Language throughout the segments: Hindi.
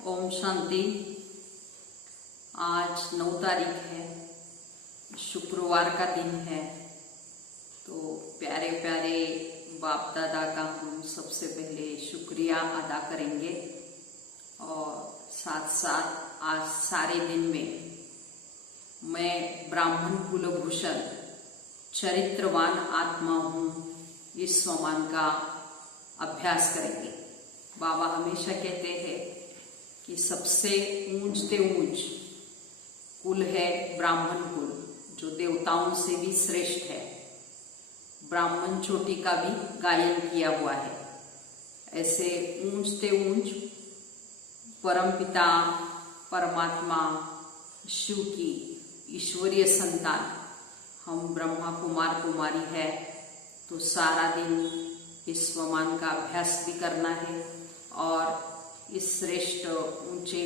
ओम शांति। आज 9 तारीख है, शुक्रवार का दिन है। तो प्यारे प्यारे बाप दादा का हम सबसे पहले शुक्रिया अदा करेंगे और साथ साथ आज सारे दिन में मैं ब्राह्मण कुलभूषण चरित्रवान आत्मा हूँ, इस स्वमान का अभ्यास करेंगे। बाबा हमेशा कहते हैं कि सबसे ऊंचते ऊंच कुल है ब्राह्मण कुल, जो देवताओं से भी श्रेष्ठ है। ब्राह्मण चोटी का भी गायन किया हुआ है। ऐसे ऊंचते ऊंच परमपिता परमात्मा शिव की ईश्वरीय संतान हम ब्रह्मा कुमार कुमारी है। तो सारा दिन इस स्वमान का अभ्यास भी करना है और इस श्रेष्ठ ऊंचे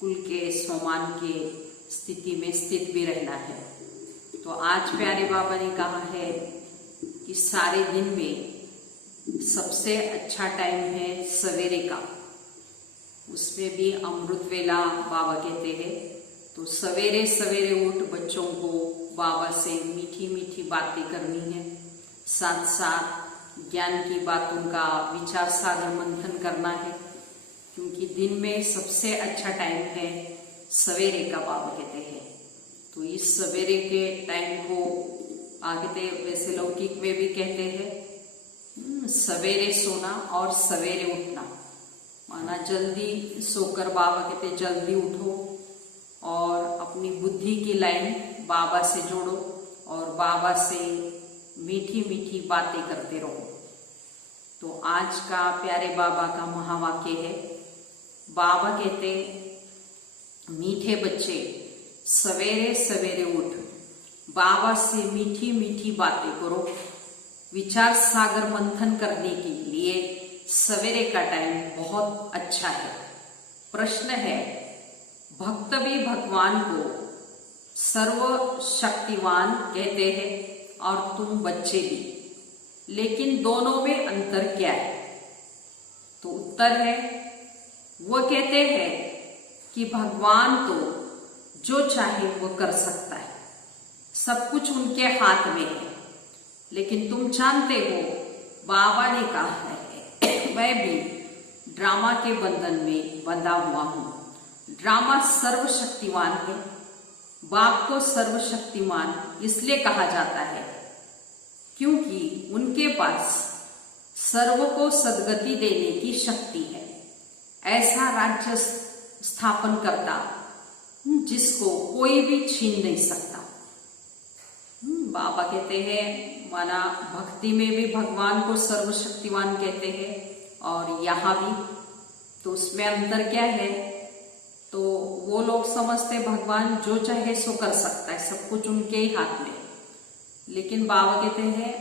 कुल के स्वमान के स्थिति में स्थित भी रहना है। तो आज प्यारे बाबा ने कहा है कि सारे दिन में सबसे अच्छा टाइम है सवेरे का, उसमें भी अमृत वेला बाबा कहते हैं। तो सवेरे सवेरे उठ बच्चों को बाबा से मीठी मीठी बातें करनी है, साथ साथ ज्ञान की बातों का विचार सागर मंथन करना है, क्योंकि दिन में सबसे अच्छा टाइम है सवेरे का, बाबा कहते हैं। तो इस सवेरे के टाइम को कहते वैसे लौकिक में भी कहते हैं सवेरे सोना और सवेरे उठना, माना जल्दी सोकर बाबा कहते जल्दी उठो और अपनी बुद्धि की लाइन बाबा से जोड़ो और बाबा से मीठी मीठी बातें करते रहो। तो आज का प्यारे बाबा का महावाक्य है, बाबा कहते मीठे बच्चे सवेरे सवेरे उठ बाबा से मीठी मीठी बातें करो। विचार सागर मंथन करने के लिए सवेरे का टाइम बहुत अच्छा है। प्रश्न है, भक्त भी भगवान को सर्वशक्तिवान कहते हैं और तुम बच्चे भी, लेकिन दोनों में अंतर क्या है? तो उत्तर है, वो कहते हैं कि भगवान तो जो चाहे वो कर सकता है, सब कुछ उनके हाथ में है। लेकिन तुम जानते हो बाबा ने कहा है मैं भी ड्रामा के बंधन में बंधा हुआ हूं। ड्रामा सर्वशक्तिवान है। बाप को सर्वशक्तिमान इसलिए कहा जाता है क्योंकि उनके पास सर्व को सद्गति देने की शक्ति है। ऐसा राज्य स्थापन करता जिसको कोई भी छीन नहीं सकता। बाबा कहते हैं, माना भक्ति में भी भगवान को सर्वशक्तिवान कहते हैं और यहाँ भी। तो उसमें अंतर क्या है? तो वो लोग समझते भगवान जो चाहे सो कर सकता है, सब कुछ उनके ही हाथ में। लेकिन बाबा कहते हैं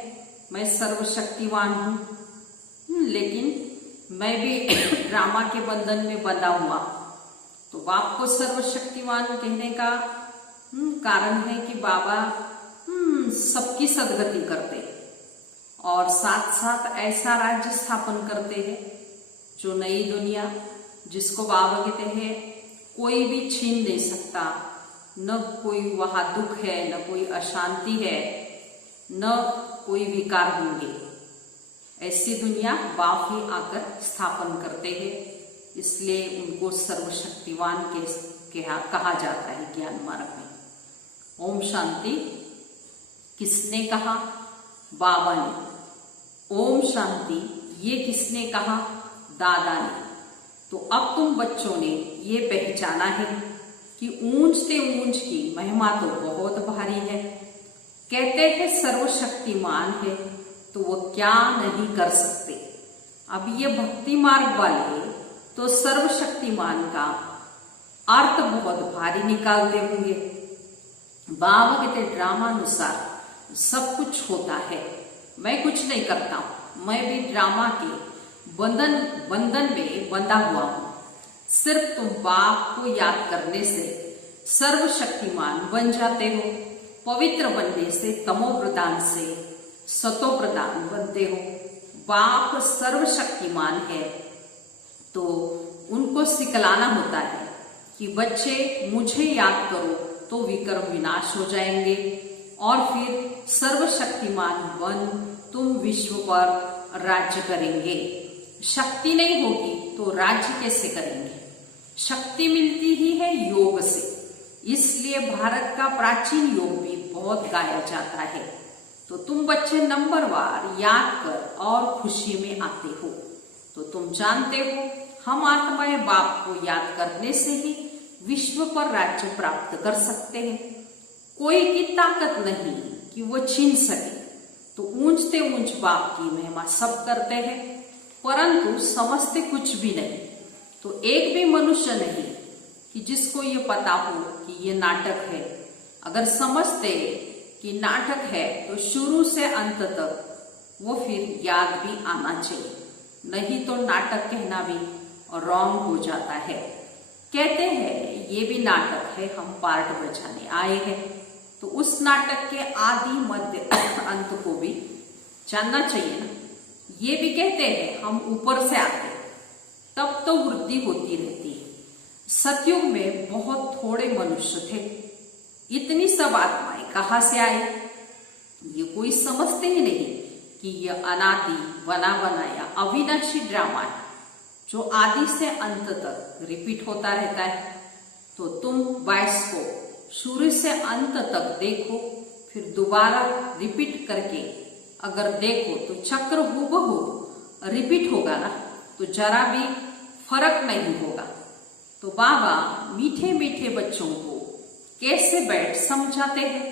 मैं सर्वशक्तिवान हूँ, लेकिन मैं भी ड्रामा के बंधन में बंधा हुआ। तो बाप को सर्वशक्तिवान कहने का कारण है कि बाबा सबकी सद्गति करते और साथ साथ ऐसा राज्य स्थापन करते हैं जो नई दुनिया, जिसको बाबा कहते हैं कोई भी छीन नहीं सकता। न कोई वहां दुख है, न कोई अशांति है, न कोई विकार होंगे। ऐसी दुनिया बाप ही आकर स्थापन करते हैं, इसलिए उनको सर्वशक्तिवान के कहा जाता है ज्ञान मार्ग में। ओम शांति। किसने कहा? बाबा ने। ओम शांति ये किसने कहा? दादा ने। तो अब तुम बच्चों ने ये पहचाना है कि ऊंचते ऊंच की महिमा तो बहुत भारी है। कहते हैं सर्वशक्तिमान है, तो वो क्या नहीं कर सकते। अब ये भक्ति मार्ग वाले तो सर्वशक्तिमान का अर्थ बहुत भारी निकालते होंगे। बाबा कहते ड्रामा अनुसार सब कुछ होता है, मैं कुछ नहीं करता हूं, मैं भी ड्रामा के बंधन में बंधा हुआ हूं। सिर्फ तुम बाप को याद करने से सर्वशक्तिमान बन जाते हो। पवित्र बनने से तमो प्रदान से सतो प्रदान बनते हो। बाप सर्वशक्तिमान है, तो उनको सिखलाना होता है कि बच्चे मुझे याद करो तो विकर्म विनाश हो जाएंगे और फिर सर्वशक्तिमान बन तुम विश्व पर राज्य करेंगे। शक्ति नहीं होगी तो राज्य कैसे करेंगे? शक्ति मिलती ही है योग से, इसलिए भारत का प्राचीन योग भी बहुत गाया जाता है। तो तुम बच्चे नंबरवार याद कर और खुशी में आते हो। तो तुम जानते हो हम आत्माएं बाप को याद करने से ही विश्व पर राज्य प्राप्त कर सकते हैं। कोई की ताकत नहीं कि वो छीन सके। तो ऊंचते ऊंच बाप की महिमा सब करते हैं, परंतु समझते कुछ भी नहीं। तो एक भी मनुष्य नहीं कि जिसको ये पता हो कि ये नाटक है। अगर समझते कि नाटक है तो शुरू से अंत तक वो फिर याद भी आना चाहिए, नहीं तो नाटक कहना भी रॉन्ग हो जाता है। कहते हैं ये भी नाटक है, हम पार्ट बजाने आए हैं। तो उस नाटक के आदि मध्य अंत को भी जानना चाहिए ना। ये भी कहते हैं हम ऊपर से आते हैं, तब तो वृद्धि होती रहती है। सतयुग में बहुत थोड़े मनुष्य थे, इतनी सब आत्माएं कहाँ से आई? ये कोई समझते ही नहीं कि ये अनादि बना बनाया अविनाशी ड्रामा है जो आदि से अंत तक रिपीट होता रहता है। तो तुम 22 को शुरू से अंत तक देखो, फिर दोबारा रिपीट करके अगर देखो तो चक्र हूबहू रिपीट होगा ना, तो जरा भी फर्क नहीं होगा। तो बाबा मीठे मीठे बच्चों को कैसे बैठ समझाते हैं,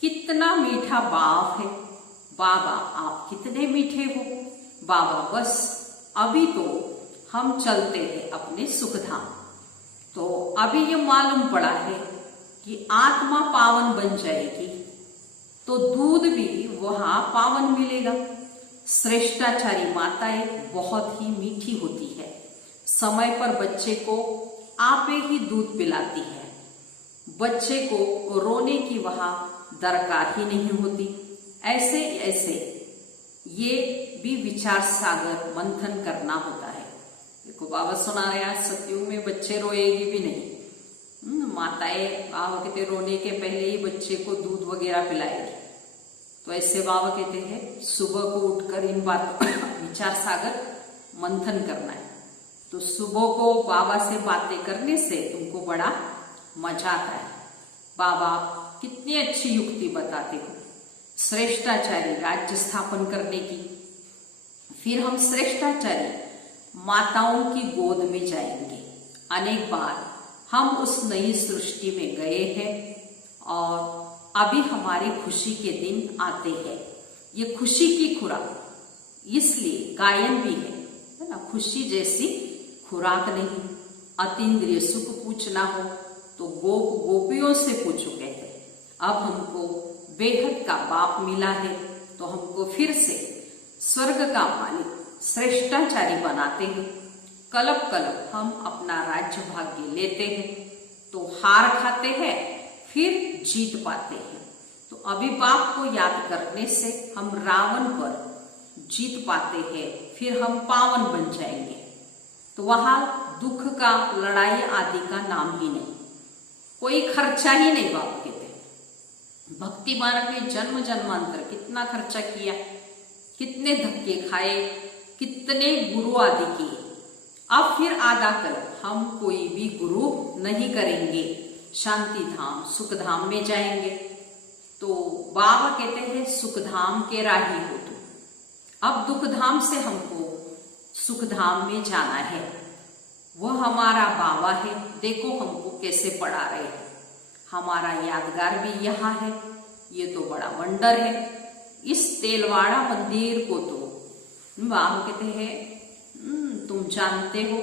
कितना मीठा बाप है। बाबा आप कितने मीठे हो। बाबा बस अभी तो हम चलते हैं अपने सुखधाम। तो अभी ये मालूम पड़ा है कि आत्मा पावन बन जाएगी तो दूध भी वहां पावन मिलेगा। श्रेष्ठाचारी माताएं बहुत ही मीठी होती है, समय पर बच्चे को आपे ही दूध पिलाती है। बच्चे को रोने की वहां दरकार ही नहीं होती। ऐसे ऐसे ये भी विचार सागर मंथन करना होता है। देखो बाबा सुना रहे हैं सतयुग में बच्चे रोएगी भी नहीं। माताएं बाबा कहते रोने के पहले ही बच्चे को दूध वगैरह पिलाएगी। तो ऐसे बाबा कहते हैं सुबह को उठकर इन बातों विचार सागर मंथन करना है। तो सुबह को बाबा से बातें करने से तुमको बड़ा मजा आता है। बाबा कितनी अच्छी युक्ति बताते हो, श्रेष्ठाचारी राज्य स्थापन करने की। फिर हम श्रेष्ठाचारी माताओं की गोद में जाएंगे। अनेक बार हम उस नई सृष्टि में गए हैं और अभी हमारी खुशी के दिन आते हैं। ये खुशी की खुराक, इसलिए गायन भी है ना, खुशी जैसी खुराक नहीं। अतीन्द्रिय सुख पूछना हो तो गोपियों से पूछो, कहते अब हमको बेहद का बाप मिला है तो हमको फिर से स्वर्ग का मालिक श्रेष्ठाचारी बनाते हैं। कलप कलप हम अपना राज्य भाग्य लेते हैं, तो हार खाते हैं फिर जीत पाते हैं। तो अभी बाप को याद करने से हम रावण पर जीत पाते हैं, फिर हम पावन बन जाएंगे। तो वहां दुख का, लड़ाई आदि का नाम ही नहीं, कोई खर्चा ही नहीं। बाप कहते भक्ति मार्ग में जन्म जन्मांतर कितना खर्चा किया, कितने धक्के खाए, कितने गुरु आदि किए। अब फिर आधा कल हम कोई भी गुरु नहीं करेंगे, शांति धाम सुख धाम में जाएंगे। तो बाबा कहते हैं सुख धाम के राही हो तुम। अब दुख धाम से हमको सुख धाम में जाना है। वह हमारा बाबा है, देखो हमको कैसे पढ़ा रहे हैं। हमारा यादगार भी यहाँ है, ये तो बड़ा वंडर है। इस तेलवाड़ा मंदिर को तो बाबा कहते हैं तुम जानते हो,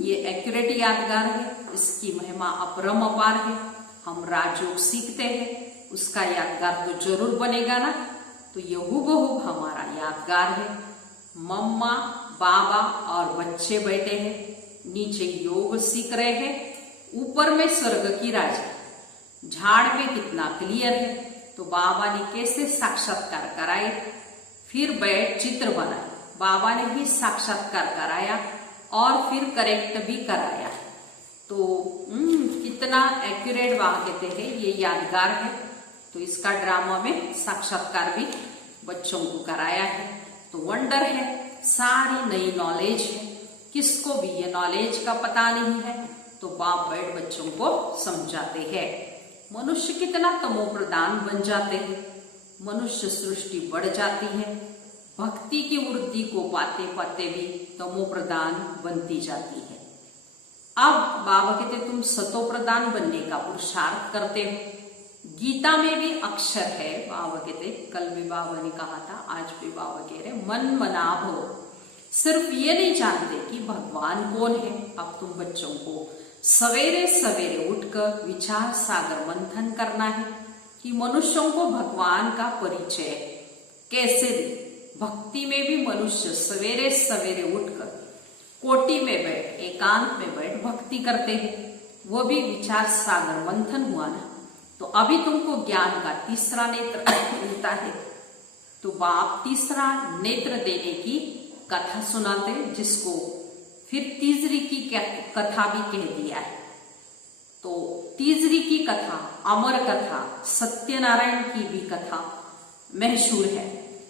ये एक्यूरेट यादगार है, इसकी महिमा अपरम अपार है। हम राजयोग सीखते हैं, उसका यादगार तो जरूर बनेगा ना। तो ये हूबहू हमारा यादगार है। मम्मा बाबा और बच्चे बैठे हैं, नीचे योग सीख रहे हैं, ऊपर में स्वर्ग की राजा। झाड़ में कितना क्लियर है। तो बाबा ने कैसे साक्षात्कार कराए, फिर बैठ चित्र बनाए। बाबा ने ही साक्षात्कार कराया और फिर करेक्ट भी कराया। तो कितना एक्यूरेट वहां कहते हैं, ये यादगार है। तो इसका ड्रामा में साक्षात्कार भी बच्चों को कराया है। तो वंडर है, सारी नई नॉलेज है। किसको भी ये नॉलेज का पता नहीं है तो बाप बैठ बच्चों को समझाते हैं। मनुष्य कितना तमो प्रधान बन जाते हैं, मनुष्य सृष्टि बढ़ जाती है। भक्ति की वृद्धि को पाते पाते भी तमो प्रधान बनती जाती है। अब बाबा कहते तुम सतो प्रधान बनने का पुरुषार्थ करते हो। गीता में भी अक्षर है, बाबा कहते, कल भी बाबा ने कहा था, आज भी बाबा कह रहे मन मना हो। सिर्फ ये नहीं जानते कि भगवान कौन है। अब तुम बच्चों को सवेरे सवेरे उठकर विचार सागर मंथन करना है कि मनुष्यों को भगवान का परिचय कैसे दे। भक्ति में भी मनुष्य सवेरे सवेरे उठकर कोटि में बैठ, एकांत में बैठ भक्ति करते हैं। वो भी विचार सागर मंथन हुआ ना, तो अभी तुमको ज्ञान का तीसरा नेत्र मिलता है। तो बाप तीसरा नेत्र देने की कथा सुनाते हैं, जिसको फिर तीसरी की कथा भी कह दिया है। तो तीसरी की कथा, अमर कथा, सत्यनारायण की भी कथा मशहूर है।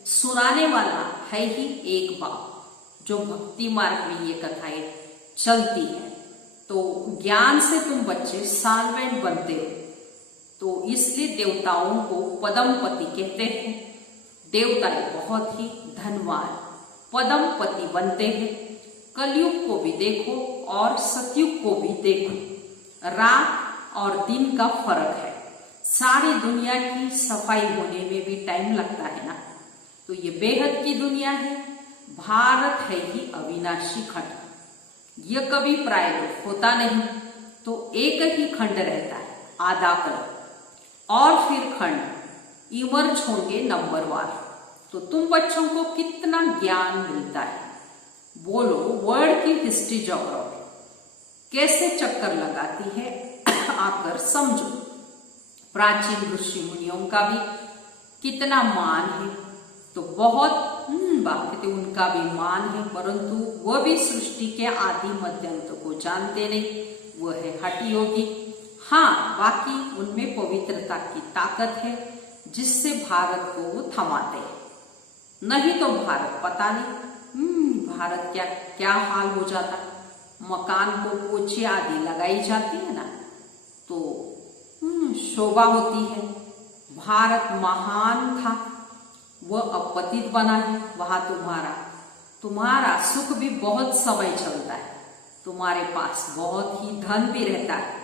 सुनाने वाला है ही एक बाप, जो भक्ति मार्ग में ये कथाएं चलती है। तो ज्ञान से तुम बच्चे साल्वेंट बनते हो। तो इसलिए देवताओं को पदमपति कहते हैं। देवता बहुत ही धनवान पदमपति बनते हैं। कलयुग को भी देखो और सतयुग को भी देखो, रात और दिन का फर्क है। सारी दुनिया की सफाई होने में भी टाइम लगता है ना। तो ये बेहद की दुनिया है। भारत है ही अविनाशी खंड, यह कभी प्रायः होता नहीं। तो एक ही खंड रहता है, आधा कलम, और फिर खंड इमर्ज होंगे नंबरवार। तो तुम बच्चों को कितना ज्ञान मिलता है। बोलो, वर्ल्ड की हिस्ट्री ज्योग्राफी कैसे चक्कर लगाती है, आकर समझो। प्राचीन ऋषि मुनियों का भी कितना मान है। तो बहुत बात कहते उनका भी मान है, परंतु वह भी सृष्टि के आदि मध्यंत को जानते नहीं। वह है हठ योगी। हाँ, बाकी उनमें पवित्रता की ताकत है, जिससे भारत को वो थमाते हैं। नहीं तो भारत पता नहीं भारत क्या क्या हाल हो जाता। मकान को पोछे आदि लगाई जाती है ना, तो शोभा होती है। भारत महान था, वह अब पतित बना है। वहां तुम्हारा सुख भी बहुत समय चलता है। तुम्हारे पास बहुत ही धन भी रहता है।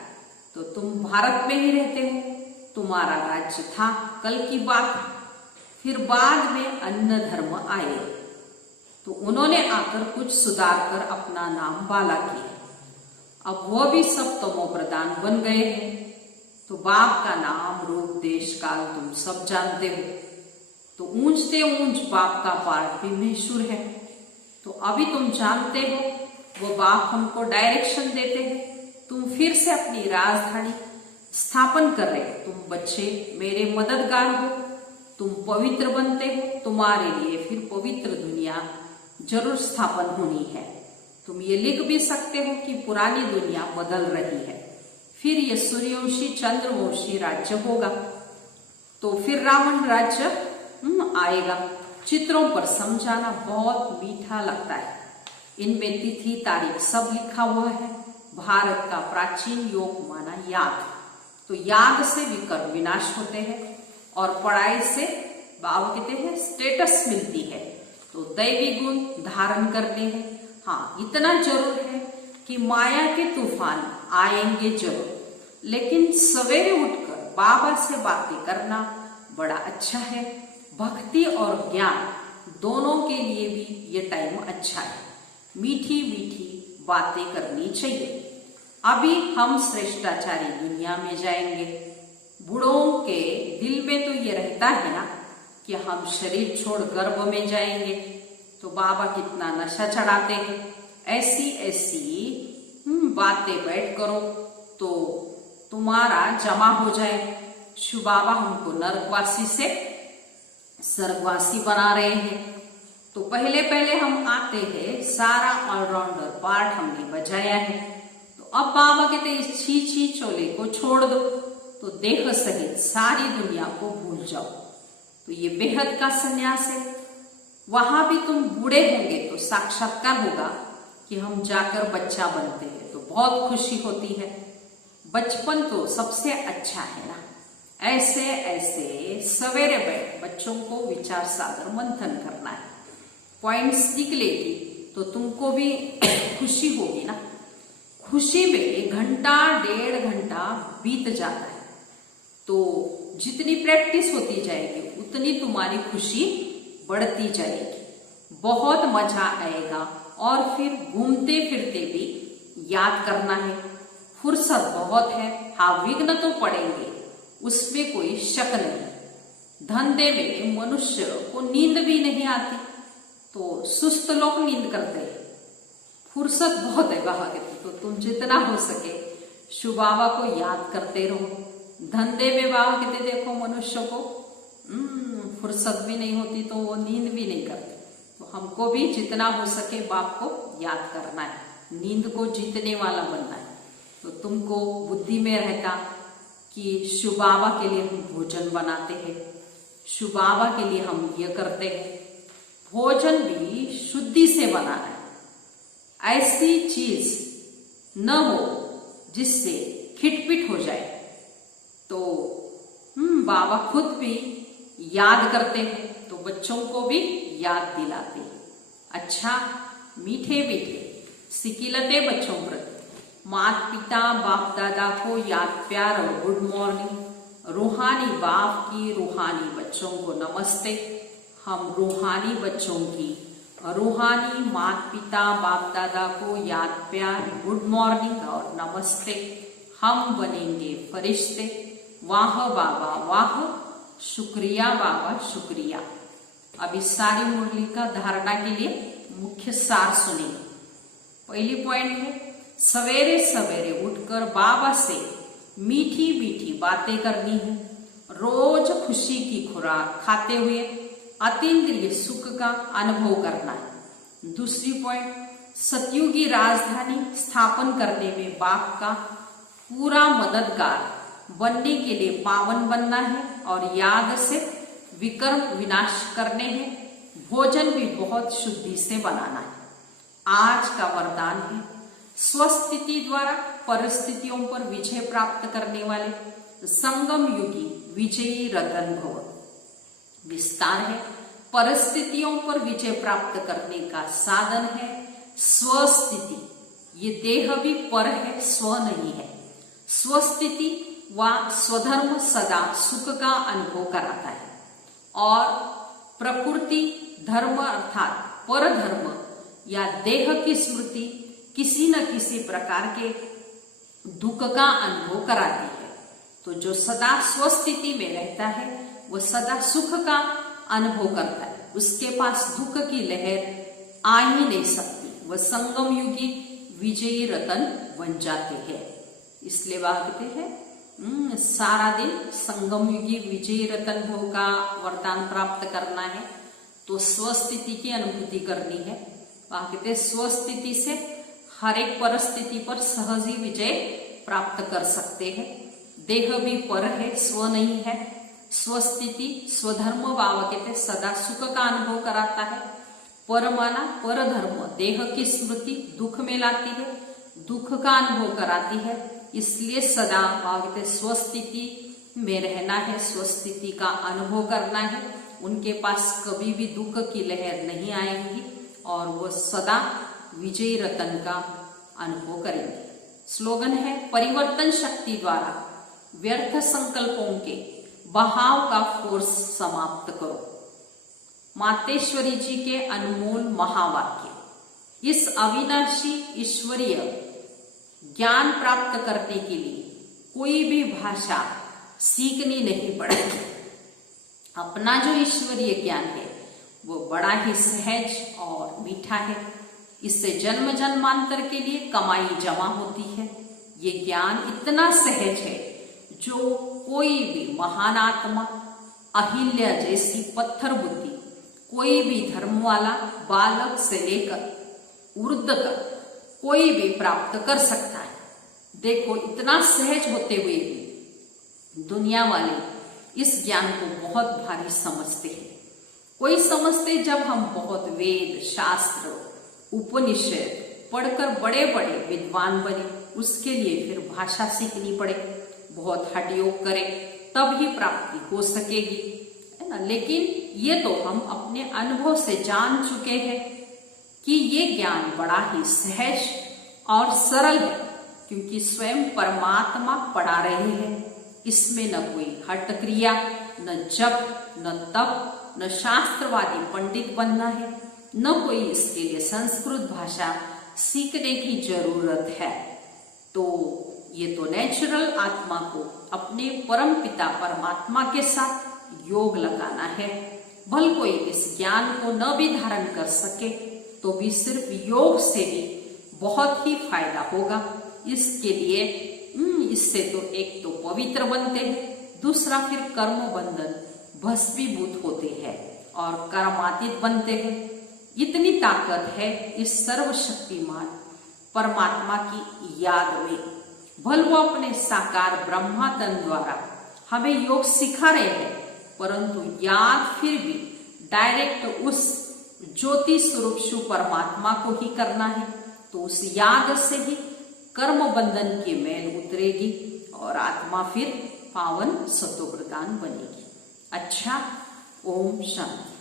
तो तुम भारत में ही रहते हो। तुम्हारा राज्य था, कल की बात। फिर बाद में अन्य धर्म आए, तो उन्होंने आकर कुछ सुधार कर अपना नाम बाला किया। अब वह भी सब तमो प्रधान बन गए हैं। तो बाप का नाम, रूप, देश, काल तुम सब जानते हो। तो ऊंचते ऊंच बाप का पार्ट भी मशहूर है। तो अभी तुम जानते हो, वो बाप हमको डायरेक्शन देते हैं। तुम फिर से अपनी राजधानी स्थापन कर रहे हो। तुम बच्चे मेरे मददगार हो, तुम पवित्र बनते हो। तुम्हारे लिए फिर पवित्र दुनिया जरूर स्थापन होनी है। तुम ये लिख भी सकते हो कि पुरानी दुनिया बदल रही है, फिर ये सूर्यवंशी चंद्रवंशी राज्य होगा। तो फिर रावण राज्य आएगा। चित्रों पर समझाना बहुत मीठा लगता है। इनमें तिथि तारीख सब लिखा हुआ है। भारत का प्राचीन योग माना याग। तो याग से विकर्म विनाश होते हैं और पढ़ाई से बाबा कहते हैं स्टेटस मिलती है। तो दैवी गुण धारण करने हैं। हाँ, इतना जरूर है कि माया के तूफान आएंगे जरूर, लेकिन सवेरे उठकर बाबा से बातें करना बड़ा अच्छा है। भक्ति और ज्ञान दोनों के लिए भी ये टाइम अच्छा है। मीठी मीठी बातें करनी चाहिए। अभी हम श्रेष्ठाचारी दुनिया में जाएंगे। बूढ़ों के दिल में तो ये रहता है ना कि हम शरीर छोड़ गर्भ में जाएंगे। तो बाबा कितना नशा चढ़ाते हैं। ऐसी ऐसी बातें बैठ करो तो तुम्हारा जमा हो जाए। शिव बाबा हमको नरकवासी से स्वर्गवासी बना रहे हैं। तो पहले पहले हम आते हैं, सारा ऑलराउंडर पार्ट हमने बजाया है। तो अब बाबा कहते इस छी छी चोले को छोड़ दो, तो देह सहित सारी दुनिया को भूल जाओ। तो ये बेहद का संन्यास है। वहां भी तुम बूढ़े होंगे तो साक्षात्कार होगा कि हम जाकर बच्चा बनते हैं, तो बहुत खुशी होती है। बचपन तो सबसे अच्छा है ना। ऐसे ऐसे सवेरे बैठ बच्चों को विचार सागर मंथन करना है, पॉइंट्स निकलेगी तो तुमको भी खुशी होगी ना। खुशी में 1 घंटा 1.5 घंटा बीत जाता है, तो जितनी प्रैक्टिस होती जाएगी उतनी तुम्हारी खुशी बढ़ती जाएगी, बहुत मजा आएगा। और फिर घूमते फिरते भी याद करना है। फुर्सत बहुत है, हाँ विघ्न तो पड़ेंगे, उसमें कोई शक नहीं। धंधे में मनुष्य को नींद भी नहीं आती, तो सुस्त लोग नींद करते हैं। फुर्सत बहुत है वहां के, तो तुम जितना हो सके शिव बाबा को याद करते रहो। धंधे में बाबा कहते देखो मनुष्य को फुर्सत भी नहीं होती, तो वो नींद भी नहीं करते। तो हमको भी जितना हो सके बाप को याद करना है, नींद को जीतने वाला बनना है। तो तुमको बुद्धि में रहता कि शिव बाबा के लिए हम भोजन बनाते हैं, शिव बाबा के लिए हम ये करते हैं। भोजन भी शुद्धि से बनाना है, ऐसी चीज न हो जिससे खिटपिट हो जाए। तो बाबा खुद भी याद करते हैं, तो बच्चों को भी याद दिलाते हैं। अच्छा, मीठे मीठे सिकिलते बच्चों प्रति माता पिता बाप दादा को याद प्यार और गुड मॉर्निंग। रूहानी बाप की रूहानी बच्चों को नमस्ते। हम रूहानी बच्चों की रूहानी माता पिता बाप दादा को याद प्यार गुड मॉर्निंग और नमस्ते। हम बनेंगे फरिश्ते। वाह बाबा वाह, शुक्रिया बाबा शुक्रिया। अब इस सारी मुरली का धारणा के लिए मुख्य सार सुनिए। पहली पॉइंट है, सवेरे सवेरे उठकर बाबा से मीठी मीठी बातें करनी है। रोज खुशी की खुराक खाते हुए अतीन्द्रिय सुख का अनुभव करना है। दूसरी पॉइंट, सतयुगी राजधानी स्थापन करने में बाप का पूरा मददगार बनने के लिए पावन बनना है और याद से विकर्म विनाश करने हैं। भोजन भी बहुत शुद्धि से बनाना है। आज का वरदान है, स्वस्थिति द्वारा परिस्थितियों पर विजय प्राप्त करने वाले संगम युगी विजयी रतन भव। विस्तार है, परिस्थितियों पर विजय प्राप्त करने का साधन है स्वस्थिति। ये देह भी पर है, स्व नहीं है। स्वस्थिति व स्वधर्म सदा सुख का अनुभव कराता है, और प्रकृति धर्म अर्थात पर धर्म या देह की स्मृति किसी न किसी प्रकार के दुख का अनुभव कराती है। तो जो सदा स्वस्थिति में रहता है वह सदा सुख का अनुभव करता है, उसके पास दुख की लहर आ ही नहीं सकती। वह संगम युगी विजयी रतन बन जाते हैं। इसलिए वह कहते हैं सारा दिन संगम युगी विजयी रतन भव का वरदान प्राप्त करना है, तो स्वस्थिति की अनुभूति करनी है। वह कहते स्वस्थिति से हर एक परिस्थिति पर सहज ही विजय प्राप्त कर सकते हैं। देह भी पर है, स्व नहीं है। स्वस्थिति स्वधर्म भाव कहते सदा सुख का अनुभव कराता है। पर माना पर धर्म देह की स्मृति दुख में लाती है, दुख का अनुभव कराती है। इसलिए सदा भाव स्वस्थिति में रहना है, स्वस्थिति का अनुभव करना है। उनके पास कभी भी दुख की लहर नहीं आएगी और वह सदा विजयी रतन का अनुभव करेंगे। स्लोगन है, परिवर्तन शक्ति द्वारा व्यर्थ संकल्पों के बहाव का फोर्स समाप्त करो। मातेश्वरी जी के अनमोल महावाक्य। इस अविनाशी ईश्वरीय ज्ञान प्राप्त करने के लिए कोई भी भाषा सीखनी नहीं पड़ेगी। अपना जो ईश्वरीय ज्ञान है वो बड़ा ही सहज और मीठा है। इससे जन्म जन्मांतर के लिए कमाई जमा होती है। ये ज्ञान इतना सहज है जो कोई भी महान आत्मा अहिल्या जैसी पत्थर बुद्धि कोई भी धर्म वाला बालक से लेकर वृद्ध तक कोई भी प्राप्त कर सकता है। देखो, इतना सहज होते हुए भी दुनिया वाले इस ज्ञान को बहुत भारी समझते हैं। कोई समझते जब हम बहुत वेद शास्त्र उपनिषद पढ़कर बड़े बड़े विद्वान बने, उसके लिए फिर भाषा सीखनी पड़े, बहुत हठ योग करें, तब ही प्राप्ति हो सकेगी, है ना। लेकिन ये तो हम अपने अनुभव से जान चुके हैं कि ये ज्ञान बड़ा ही सहज और सरल है, क्योंकि स्वयं परमात्मा पढ़ा रहे हैं। इसमें न कोई हठ क्रिया, न जप, न तप, न शास्त्रवादी पंडित बनना है, न कोई इसके लिए संस्कृत भाषा सीखने की जरूरत है। तो ये तो नेचुरल आत्मा को अपने परम पिता परमात्मा के साथ योग लगाना है। भल कोई इस ज्ञान को न भी धारण कर सके तो भी सिर्फ योग से भी बहुत ही फायदा होगा। इसके लिए इससे तो एक तो पवित्र बनते हैं, दूसरा फिर कर्म बंधन भस्मीभूत होते हैं और कर्मातीत बनते हैं। इतनी ताकत है इस सर्वशक्तिमान परमात्मा की याद में। भल वो अपने साकार ब्रह्मा तन द्वारा हमें योग सिखा रहे हैं, परंतु याद फिर भी डायरेक्ट उस ज्योति स्वरूप शिव परमात्मा को ही करना है। तो उस याद से ही कर्म बंधन की मैल उतरेगी और आत्मा फिर पावन सतोप्रधान बनेगी। अच्छा, ओम शांति।